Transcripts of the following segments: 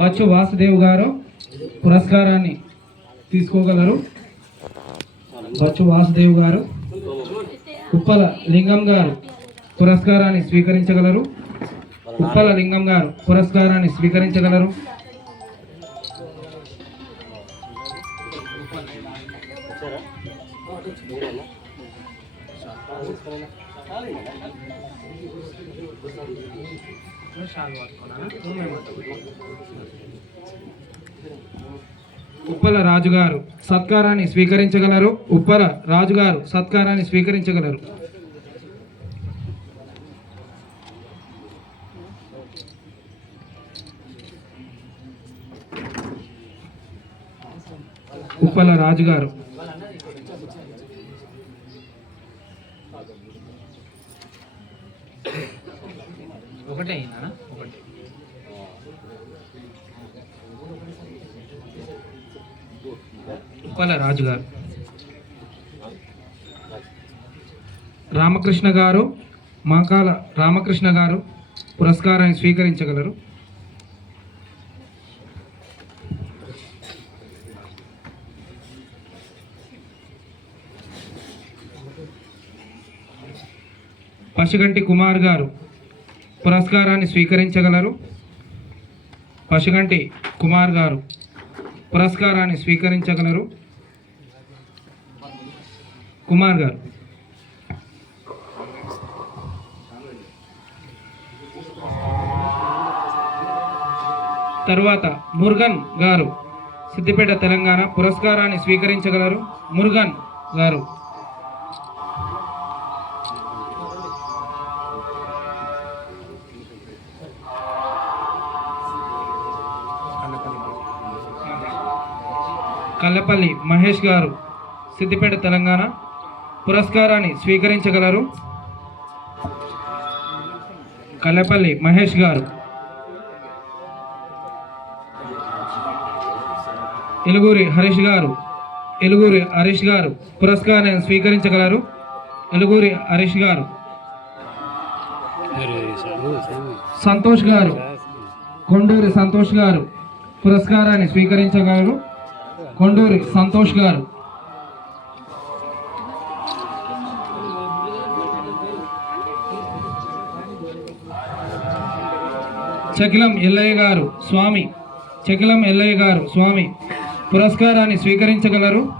వచ్చు వాసుదేవ్ గారు పురస్కారాన్ని తీసుకోగలరు. వచ్చు వాసుదేవ్ గారు ఉప్పల లింగం గారు పురస్కారాన్ని స్వీకరించగలరు. ఉప్పల లింగం గారు పురస్కారాన్ని స్వీకరించగలరు. ఉప్పల రాజుగారు సత్కారాన్ని స్వీకరించగలరు? ఉప్పల రాజుగారు సత్కారాన్ని స్వీకరించగలరు? ఉప్పల రాజుగారు ఒకటే అయిందా? ఒకటే. ఉప్పల రాజుగారు రామకృష్ణ గారు మాకాల రామకృష్ణ గారు పురస్కారాన్ని స్వీకరించగలరు. పశుగంటి కుమార్ గారు పురస్కారాన్ని స్వీకరించగలరు. పశుగంటి కుమార్ గారు పురస్కారాన్ని స్వీకరించగలరు. కుమార్ గారు. తరువాత మురుగన్ గారు. సిద్దిపేట తెలంగాణ పురస్కారాన్ని స్వీకరించగలరు. మురుగన్ గారు. కల్లపల్లి మహేష్ గారు సిద్దిపేట తెలంగాణ పురస్కారాన్ని స్వీకరించగలరు. కల్లపల్లి మహేష్ గారు. ఎలుగురి హరీష్ గారు ఎలుగురి హరీష్ గారు పురస్కారాన్ని స్వీకరించగలరు. ఎలుగురి హరీష్ గారు. సంతోష్ గారు. కొండూరి సంతోష్ గారు పురస్కారాన్ని స్వీకరించగలరు. కొండూరి సంతోష్ గారు. చకిలం ఎల్లయ్య గారు స్వామి. చకిలం ఎల్లయ్య గారు స్వామి. పురస్కారాన్ని స్వీకరించగలరు.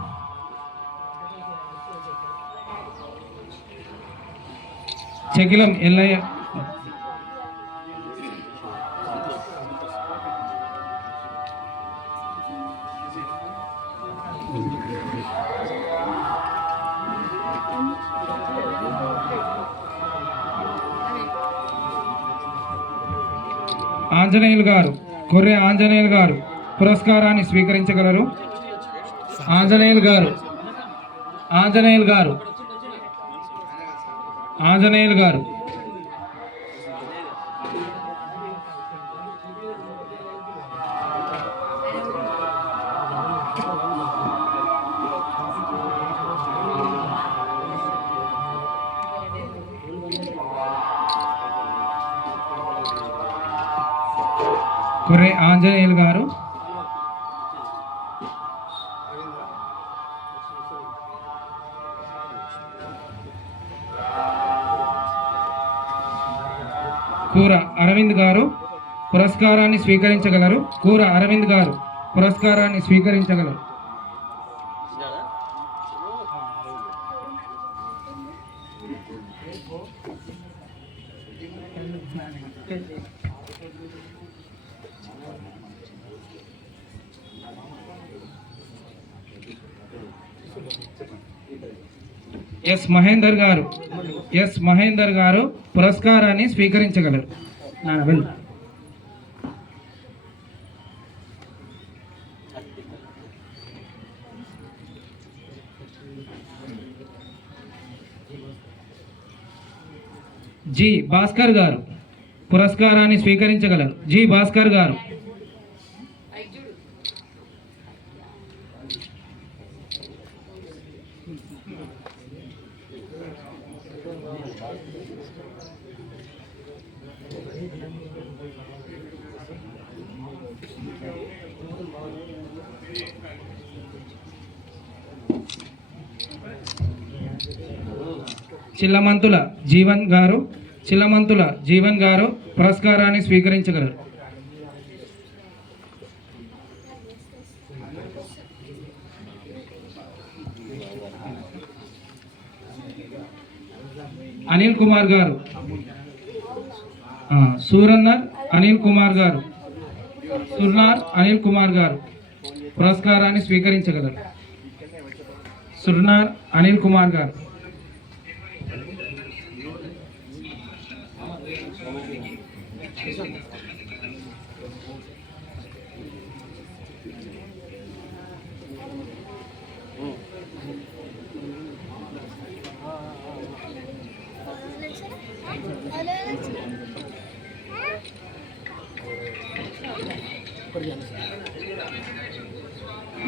చకిలం ఎల్లయ్య ఆంజనేయులు గారు కొర్రె ఆంజనేయులు గారు పురస్కారాన్ని స్వీకరించగలరు? ఆంజనేయులు గారు ఆంజనేయులు గారు ఆంజనేయులు గారు. కొరే ఆంజనేయులు గారు. కూర అరవింద్ గారు పురస్కారాన్ని స్వీకరించగలరు. కూర అరవింద్ గారు పురస్కారాన్ని స్వీకరించగలరు. ఎస్ మహేందర్ గారు. ఎస్ మహేందర్ గారు పురస్కారాన్ని స్వీకరించగలరు. వెళ్ళు. జి భాస్కర్ గారు పురస్కారాన్ని స్వీకరించగలరు. జి భాస్కర్ గారు. చిల్లమంతుల జీవన్ గారు చిల్లమంతుల జీవన్ గారు పురస్కారాన్ని స్వీకరించగలరు. అనిల్ కుమార్ గారు. సూరన్నర్ అనిల్ కుమార్ గారు. సుర్నార్ అనిల్ కుమార్ గారు పురస్కారాన్ని స్వీకరించగలరు. సుర్నార్ అనిల్ కుమార్ గారు.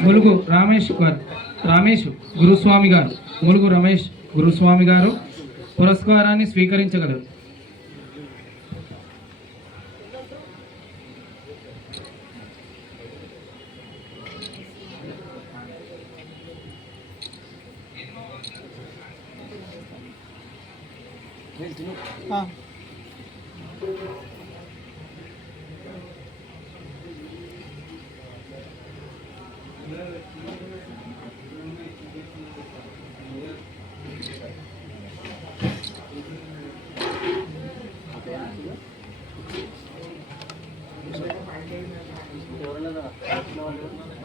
ములుగు రామేష్ గారు రామేష్ గురుస్వామి గారు ములుగు రమేష్ గురుస్వామి గారు పురస్కారాన్ని స్వీకరించగలరు. ആ